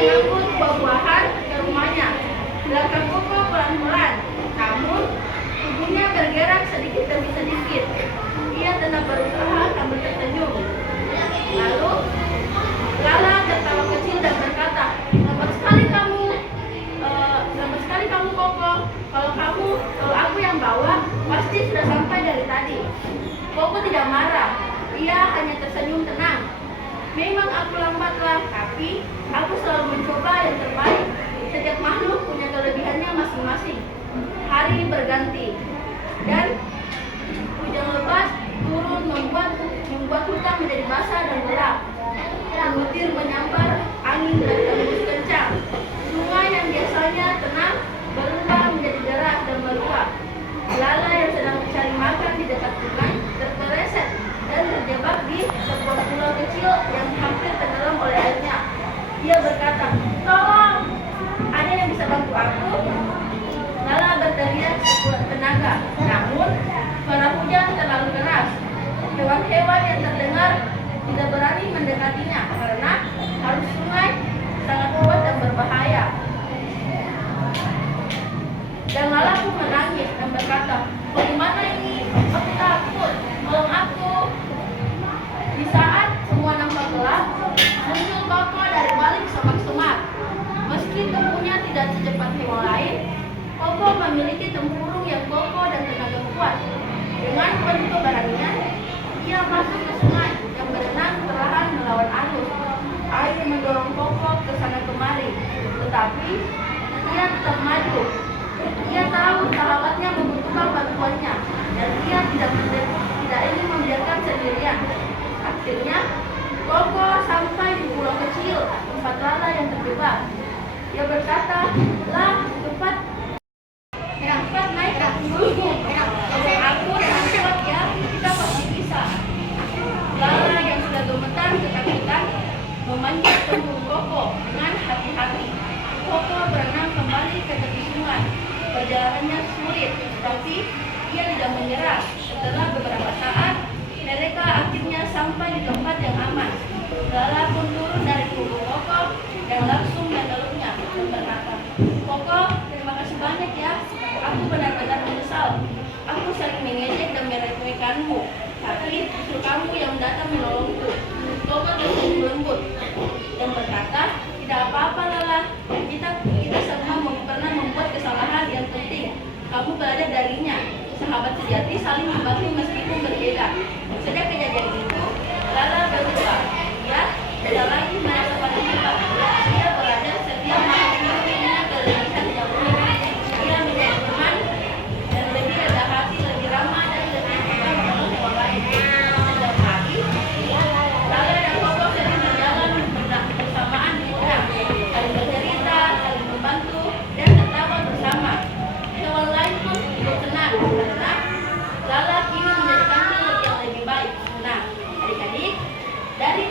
mengangkut buah-buahan ke rumahnya. Langkah Koko pelan-pelan, namun tubuhnya bergerak sedikit demi sedikit. Ia tetap berusaha sambil tersenyum. Lalu Lala tertawa kecil dan berkata, "Lambat sekali kamu, Koko. Kalau aku yang bawa, pasti sudah sampai dari tadi." Koko tidak marah. Ia hanya tersenyum tenang. "Memang aku lambatlah, tapi aku selalu mencoba yang terbaik. Setiap makhluk punya kelebihannya masing-masing." Hari berganti dan hujan lebat turun membuat hutan menjadi basah dan gelap. Petir menyambar, angin berhembus kencang. Sungai yang biasanya tenang berubah menjadi deras dan meluap. Lala yang sedang mencari makan di dekat sungai terpeleset dan terjebak di sebuah pulau kecil yang hampir tenggelam oleh airnya. Ia berkata, "Tolong, ada yang bisa bantu aku?" Lala berteriak sekuat tenaga, namun suara hujan terlalu keras. Hewan-hewan yang terdengar tidak berani mendekatinya karena arus sungai sangat kuat dan berbahaya. Dan Lala pun menangis dan berkata, "Bagaimana ini? Aku takut, tolong aku." Di saat semua nampak gelap, muncul Koko dari balik semak-semak. Meski tubuhnya tidak secepat hewan lain, Koko memiliki tempurung yang kokoh dan tenaga kuat. Dengan penuh keberanian, ia masuk ke sungai yang berenang perlahan melawan arus. Air mendorong Koko ke sana kemari, tetapi ia tetap maju. Ia tahu sahabatnya membutuhkan bantuannya, dan ia tidak ingin membiarkan sendirian. Akhirnya, Koko sampai di pulau kecil tempat Lala yang terjebak. Ia berkata, "Lah, cepat naik aku. Aku dengan cepat ya, kita pasti bisa." Lala yang sudah gemetar ketakutan memanjat tempurung Koko dengan hati-hati. Koko berenang kembali ke tepi sungai. Perjalanannya sulit, tapi ia tidak menyerah. Setelah beberapa saat, mereka akhirnya sampai di tempat yang aman. Lala pun turun dari punggung Koko dan langsung memeluknya dan berkata, "Koko, terima kasih banyak ya. Aku benar-benar menyesal. Aku sering mengejek dan meremehkanmu, tapi justru kamu yang datang menolongku." Koko tersenyum lembut dan berkata, "Tidak apa-apa Lala. Kita semua pernah membuat kesalahan. Yang penting kamu belajar darinya. Sahabat sejati saling membantu meskipun berbeda." Sejak kejadian itu, Lala berubah. Ia tidak lagi merasa paling hebat. Ia belajar setiap makhluk punya kelebihan yang unik. Ia menjadi teman dan lebih rendah hati, lebih ramah dan lebih suka menolong orang lain. Setiap hari, Lala dan Koko sering berjalan bersamaan di hutan, saling bercerita, saling membantu, dan tertawa bersama. Hewan lain pun ikut senang karena Lala kini menjadikan yang lebih baik. Nah, adik-adik, dari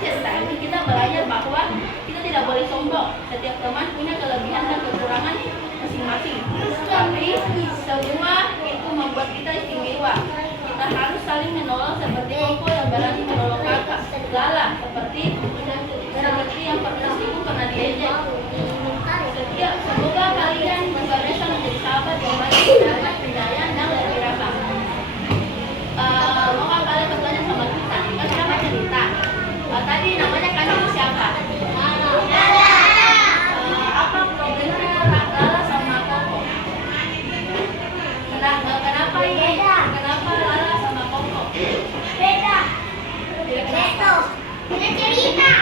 cerita ini kita belajar bahwa kita tidak boleh sombong. Setiap teman punya kelebihan dan kekurangan masing-masing. Tapi semua itu membuat kita istimewa. Kita harus saling menolong seperti Koko yang berani menolong kakak. Lala seperti yang pernah diejek. Semoga kalian juga bisa menjadi sahabat yang baik, dapat penyayang dan lebih ramah. Mau kalian bertanya sama kita? Kan siapa cerita? Tadi namanya kalian siapa? Apa problemnya Lala sama Koko? Kenapa ini? Kenapa Lala sama Koko? Beda. Beda cerita.